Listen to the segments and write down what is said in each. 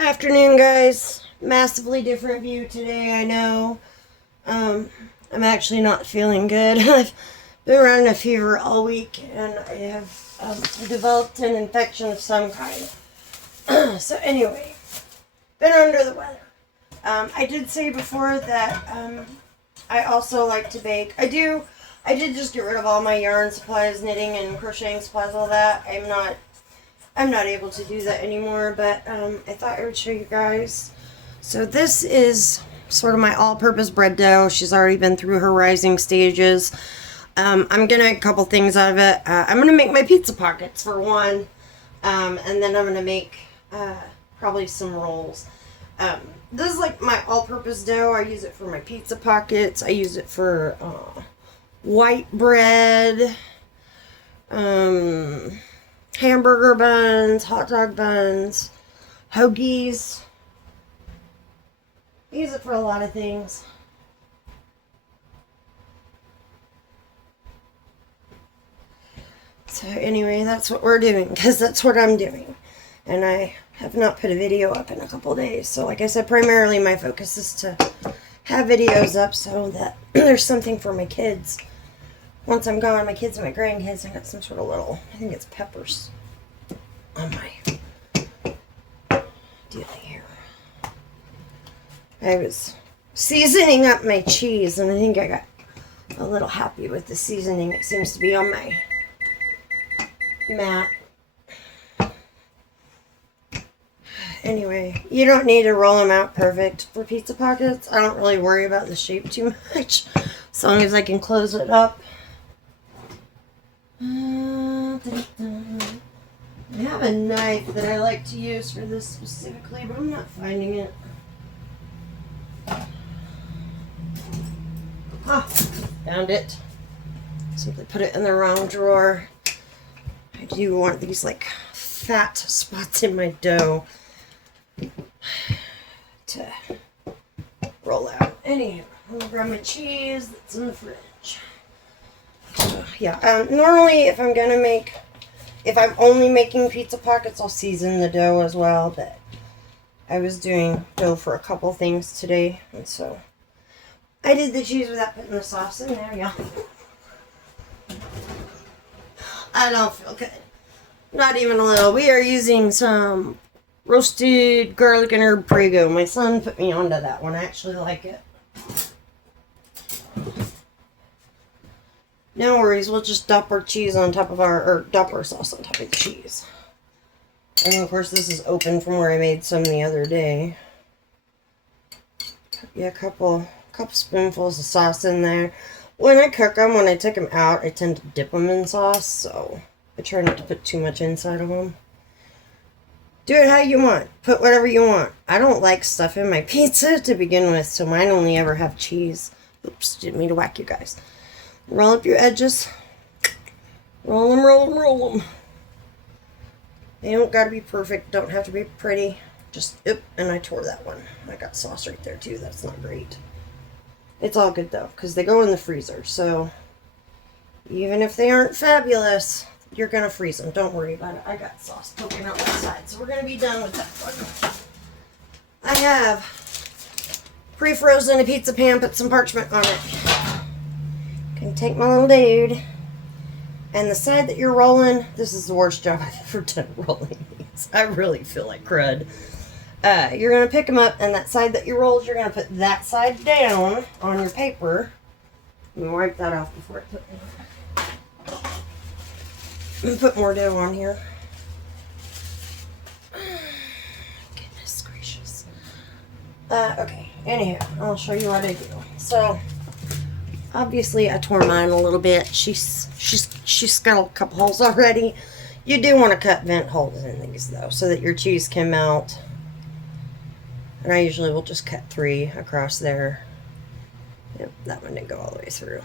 Afternoon, guys. Massively different view today, I know. I'm actually not feeling good. I've been running a fever all week, and I have developed an infection of some kind. So anyway, been under the weather. I did say before that I also like to bake. I did just get rid of all my yarn supplies, knitting and crocheting supplies, all that. I'm not able to do that anymore, but I thought I would show you guys. So this is sort of my all-purpose bread dough. She's already been through her rising stages. I'm gonna make a couple things out of it. I'm gonna make my pizza pockets for one, and then I'm gonna make probably some rolls. This is like my all-purpose dough. I use it for my pizza pockets. I use it for white bread, hamburger buns, hot dog buns, hoagies. I use it for a lot of things. So anyway, that's what we're doing, because that's what I'm doing. And I have not put a video up in a couple days. So like I said, primarily my focus is to have videos up so that there's something for my kids. Once I'm gone, my kids and my grandkids, I got some sort of little, I think it's peppers on my dealing here. I was seasoning up my cheese, and I think I got a little happy with the seasoning. It seems to be on my mat. Anyway, you don't need to roll them out perfect for pizza pockets. I don't really worry about the shape too much, as long as I can close it up. I have a knife that I like to use for this specifically, but I'm not finding it. Ah, found it. Simply put it in the wrong drawer. I do want these like fat spots in my dough to roll out. Anyway, I'm gonna grab my cheese that's in the fridge. So, yeah, normally if I'm only making pizza pockets, I'll season the dough as well, but I was doing dough for a couple things today, and so I did the cheese without putting the sauce in there, y'all. I don't feel good. Not even a little. We are using some roasted garlic and herb Prego. My son put me onto that one. I actually like it. No worries, we'll just dump our cheese on top of dump our sauce on top of the cheese. And of course this is open from where I made some the other day. Yeah, a couple spoonfuls of sauce in there. When I cook them, when I take them out, I tend to dip them in sauce, so I try not to put too much inside of them. Do it how you want. Put whatever you want. I don't like stuff in my pizza to begin with, so mine only ever have cheese. Oops, didn't mean to whack you guys. Roll up your edges. Roll them, roll them, roll them. They don't got to be perfect. Don't have to be pretty. Just, oop, and I tore that one. I got sauce right there too. That's not great. It's all good though, because they go in the freezer. So even if they aren't fabulous, you're going to freeze them. Don't worry about it. I got sauce poking out the side. So we're going to be done with that one. I have pre-frozen a pizza pan, put some parchment on it. Can take my little dude. And the side that you're rolling, this is the worst job I've ever done rolling these. I really feel like crud. You're going to pick them up, and that side that you rolled, you're going to put that side down on your paper. Let me wipe that off before I put it in. Let me put more dough on here. Goodness gracious. Okay, anyhow, I'll show you what I do. So, obviously I tore mine a little bit. She's got a couple holes already. You do want to cut vent holes in these though, so that your cheese can melt. And I usually will just cut 3 across there. Yep, that one didn't go all the way through.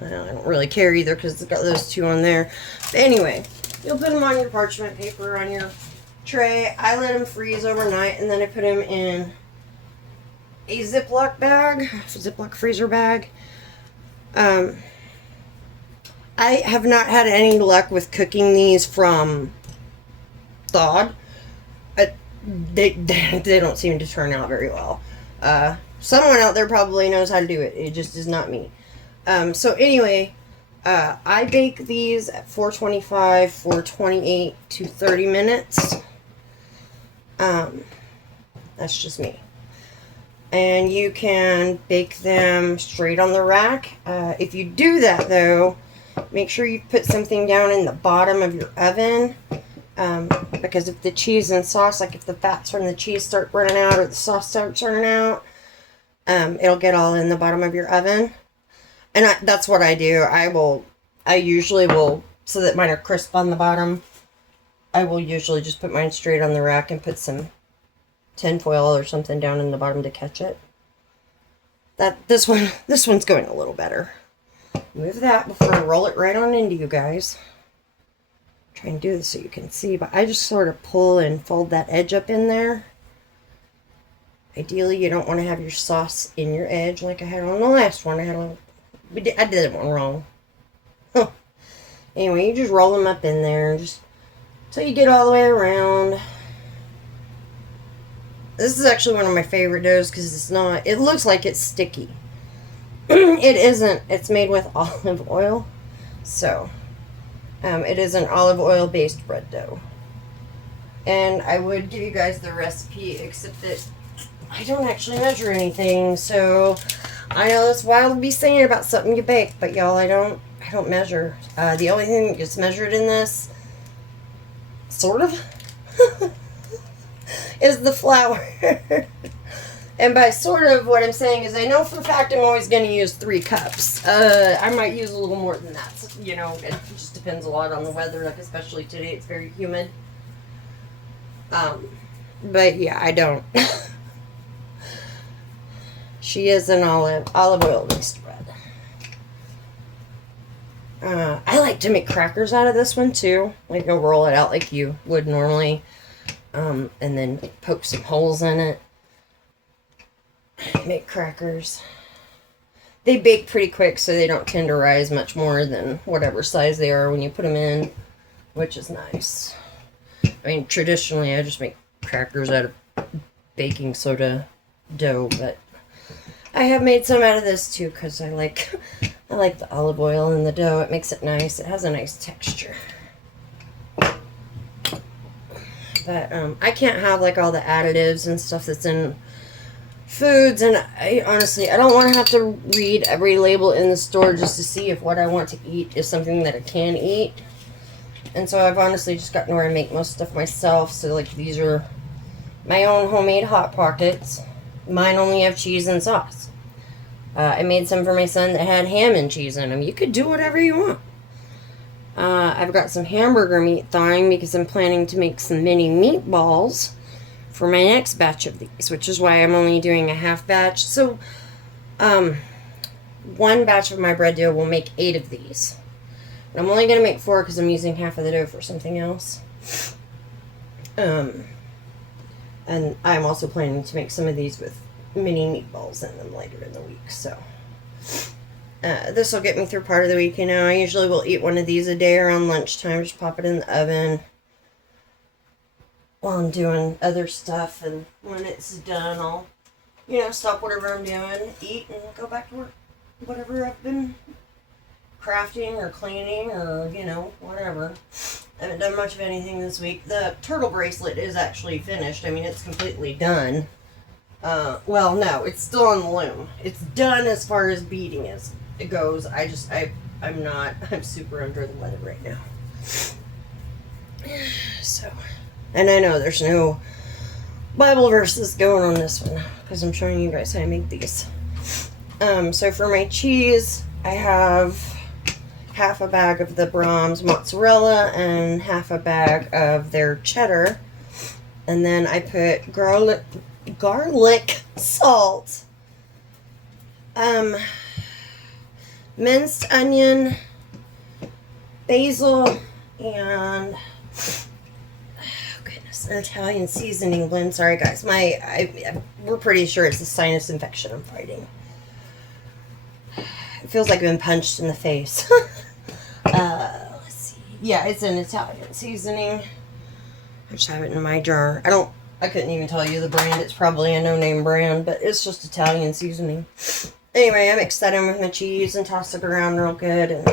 I don't really care either because it's got those 2 on there. But anyway, you'll put them on your parchment paper on your tray. I let them freeze overnight, and then I put them in a Ziploc bag, Ziploc freezer bag. I have not had any luck with cooking these from thawed. they don't seem to turn out very well. Someone out there probably knows how to do it. It just is not me. So anyway, I bake these at 425 for 28 to 30 minutes. That's just me. And you can bake them straight on the rack. If you do that, though, make sure you put something down in the bottom of your oven. Because if the cheese and sauce, like if the fats from the cheese start running out or the sauce starts running out, it'll get all in the bottom of your oven. And that's what I do. I usually will, so that mine are crisp on the bottom, I will usually just put mine straight on the rack and put some tin foil or something down in the bottom to catch it. This one's going a little better. Move that before I roll it right on into you guys. Try and do this so you can see, but I just sort of pull and fold that edge up in there. Ideally, you don't want to have your sauce in your edge like I had on the last one. I did it one wrong. Anyway, you just roll them up in there just till you get all the way around. This is actually one of my favorite doughs because it looks like it's sticky. It isn't. It's made with olive oil. So, it is an olive oil based bread dough. And I would give you guys the recipe, except that I don't actually measure anything. So, I know it's wild to be saying about something you bake, but y'all, I don't measure. The only thing that gets measured in this, sort of, is the flour. And by sort of, what I'm saying is I know for a fact I'm always going to use 3 cups. I might use a little more than that. So, you know, it just depends a lot on the weather, like especially today it's very humid. But yeah, I don't. She is an olive oil based bread. I like to make crackers out of this one too. Like I'll roll it out like you would normally. And then poke some holes in it. Make crackers. They bake pretty quick, so they don't tenderize much more than whatever size they are when you put them in, which is nice. I mean, traditionally, I just make crackers out of baking soda dough, but I have made some out of this too because I like the olive oil in the dough. It makes it nice. It has a nice texture. But I can't have like all the additives and stuff that's in foods, and I don't want to have to read every label in the store just to see if what I want to eat is something that I can eat. And so I've honestly just gotten where I make most stuff myself. So like these are my own homemade Hot Pockets. Mine only have cheese and sauce. I made some for my son that had ham and cheese in them. You could do whatever you want. I've got some hamburger meat thawing because I'm planning to make some mini meatballs for my next batch of these, which is why I'm only doing a half batch. So, one batch of my bread dough will make 8 of these. And I'm only going to make 4 because I'm using half of the dough for something else. And I'm also planning to make some of these with mini meatballs in them later in the week, so... this will get me through part of the week. You know, I usually will eat one of these a day around lunchtime. Just pop it in the oven while I'm doing other stuff. And when it's done, I'll, stop whatever I'm doing, eat, and go back to work. Whatever I've been crafting or cleaning or, whatever. I haven't done much of anything this week. The turtle bracelet is actually finished. I mean, it's completely done. Well, no, it's still on the loom. It's done as far as beading it goes. I'm super under the weather right now. So, and I know there's no Bible verses going on this one because I'm showing you guys how I make these. So for my cheese, I have half a bag of the Brahms mozzarella and half a bag of their cheddar. And then I put garlic salt, minced onion, basil, and an Italian seasoning blend. Sorry guys, we're pretty sure it's a sinus infection I'm fighting. It feels like I've been punched in the face. Let's see. Yeah, it's an Italian seasoning. I just have it in my jar. I don't I couldn't even tell you the brand. It's probably a no-name brand, but it's just Italian seasoning. Anyway, I mixed that in with my cheese and tossed it around real good, and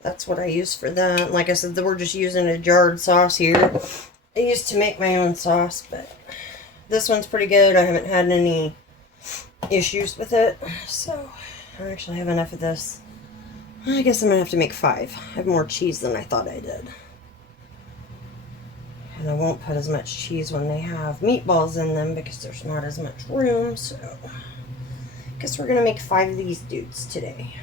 that's what I use for that. Like I said, we're just using a jarred sauce here. I used to make my own sauce, but this one's pretty good. I haven't had any issues with it, so I actually have enough of this. I guess I'm gonna have to make 5. I have more cheese than I thought I did. And I won't put as much cheese when they have meatballs in them because there's not as much room, so I guess we're gonna make 5 of these dudes today.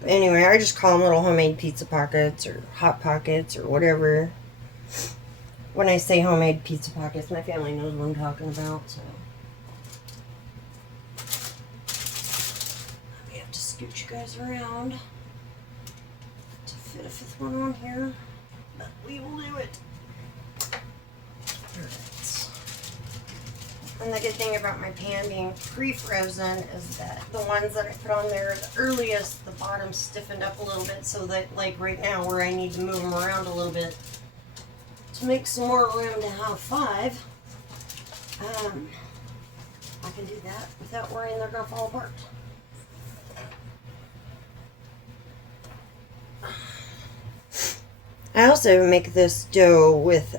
But anyway, I just call them little homemade pizza pockets or hot pockets or whatever. When I say homemade pizza pockets, my family knows what I'm talking about, so. We have to scoot you guys around to fit a 5th one on here, but we will do it. Alright. And the good thing about my pan being pre-frozen is that the ones that I put on there the earliest, the bottom stiffened up a little bit, so that like right now where I need to move them around a little bit to make some more room to have 5, I can do that without worrying they're going to fall apart. I also make this dough with,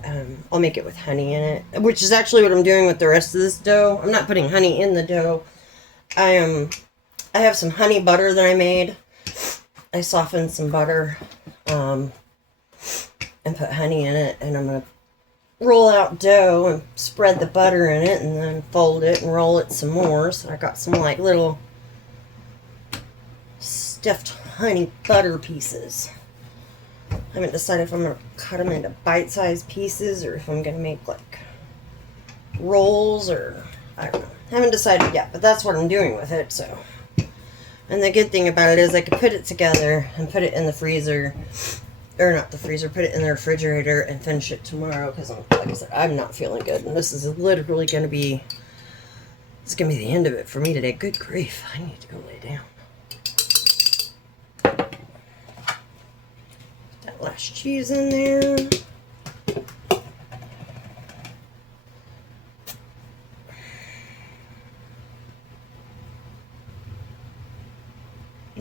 I'll make it with honey in it, which is actually what I'm doing with the rest of this dough. I'm not putting honey in the dough. I have some honey butter that I made. I softened some butter, and put honey in it, and I'm going to roll out dough and spread the butter in it, and then fold it and roll it some more. So I got some like little stuffed honey butter pieces. I haven't decided if I'm going to cut them into bite-sized pieces or if I'm going to make like rolls or I don't know. I haven't decided yet, but that's what I'm doing with it. So, and the good thing about it is I could put it together and put it in the freezer, or not the freezer, put it in the refrigerator and finish it tomorrow because, like I said, I'm not feeling good, and this is literally going to be, it's going to be the end of it for me today. Good grief, I need to go lay down. Last cheese in there.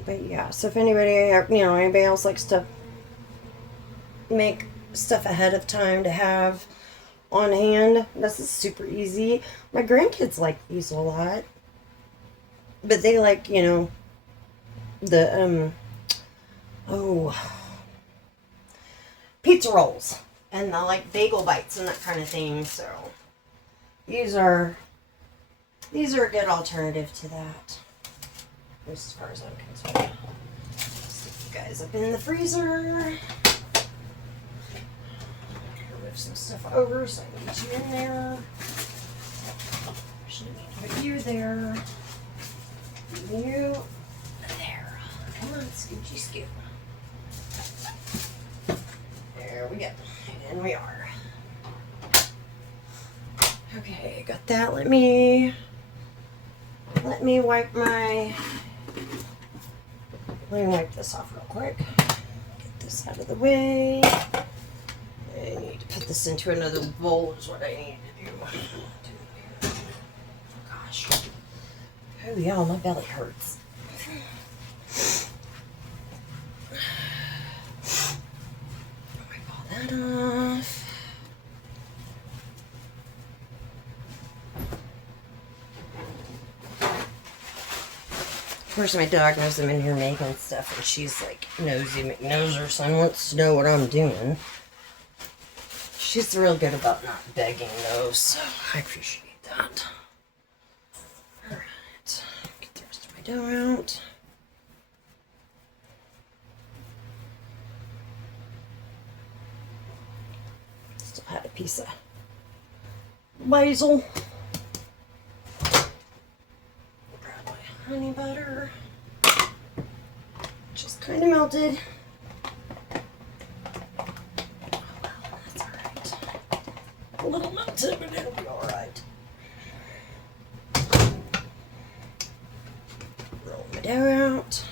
But yeah, so if anybody, anybody else likes to make stuff ahead of time to have on hand, this is super easy. My grandkids like these a lot, but they like, the, pizza rolls and the like bagel bites and that kind of thing. So these are a good alternative to that, as far as I'm concerned. Stick you guys up in the freezer. Move some stuff over so I can get you in there. Actually need to put you there. You there. Come on, scoochy scoot. There we go. And we are. Okay, got that. Let me wipe this off real quick. Get this out of the way. I need to put this into another bowl is what I need to do. Gosh. Oh yeah, my belly hurts. That off. Of course, my dog knows I'm in here making stuff, and she's like nosy McNoser, and wants to know what I'm doing. She's real good about not begging, though, so I appreciate that. Alright, get the rest of my dough out. Had a piece of basil. Grab my honey butter. Just kind of melted. Oh well, that's alright. A little melted, but it'll be alright. Roll my dough out.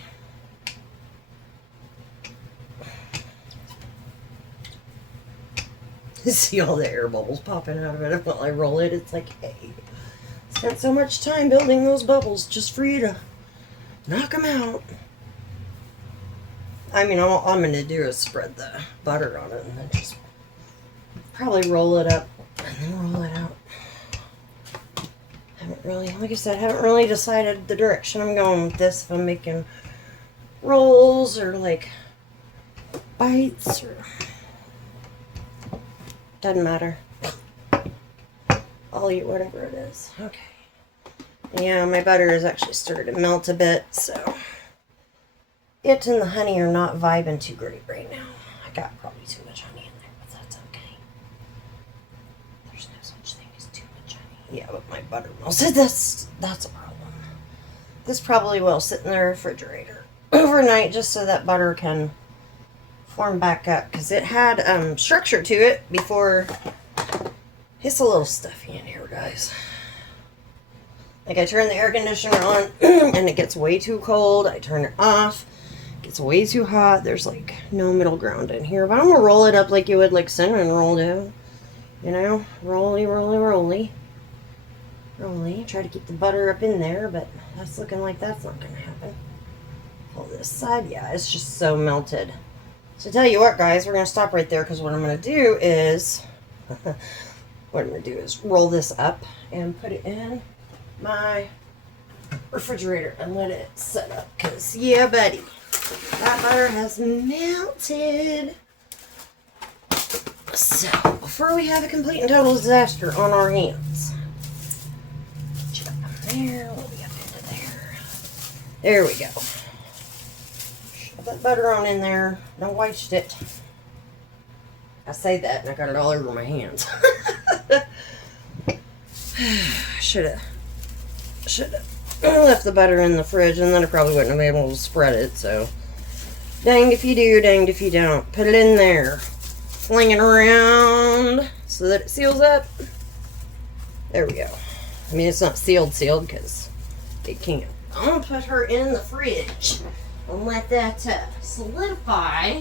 See all the air bubbles popping out of it while I roll it. It's like, hey, spent so much time building those bubbles just for you to knock them out. I mean, all I'm going to do is spread the butter on it and then just probably roll it up and then roll it out. Haven't really, like I said, haven't really decided the direction I'm going with this. If I'm making rolls or like bites or... Doesn't matter. I'll eat whatever it is. Okay. Yeah, my butter has actually started to melt a bit, so it and the honey are not vibing too great right now. I got probably too much honey in there, but that's okay. There's no such thing as too much honey. Yeah, but my butter melted. That's a problem. This probably will sit in the refrigerator overnight just so that butter can form back up, because it had structure to it before. It's a little stuffy in here, guys. Like, I turn the air conditioner on and it gets way too cold. I turn it off, it gets way too hot. There's like no middle ground in here, but I'm gonna roll it up like you would like cinnamon roll dough, you know, rolly, try to keep the butter up in there, but that's looking like that's not gonna happen. Pull this side. Yeah, it's just so melted. So tell you what, guys, we're going to stop right there, because what I'm going to do is roll this up and put it in my refrigerator and let it set up, because, yeah, buddy, that butter has melted. So, before we have a complete and total disaster on our hands, get you up there, we'll be up into there. There we go. That butter on in there. Don't waste it. I say that and I got it all over my hands. Should have left the butter in the fridge, and then I probably wouldn't have been able to spread it. So, danged if you do, danged if you don't. Put it in there. Fling it around so that it seals up. There we go. I mean, it's not sealed because it can't. I'm going to put her in the fridge and let that solidify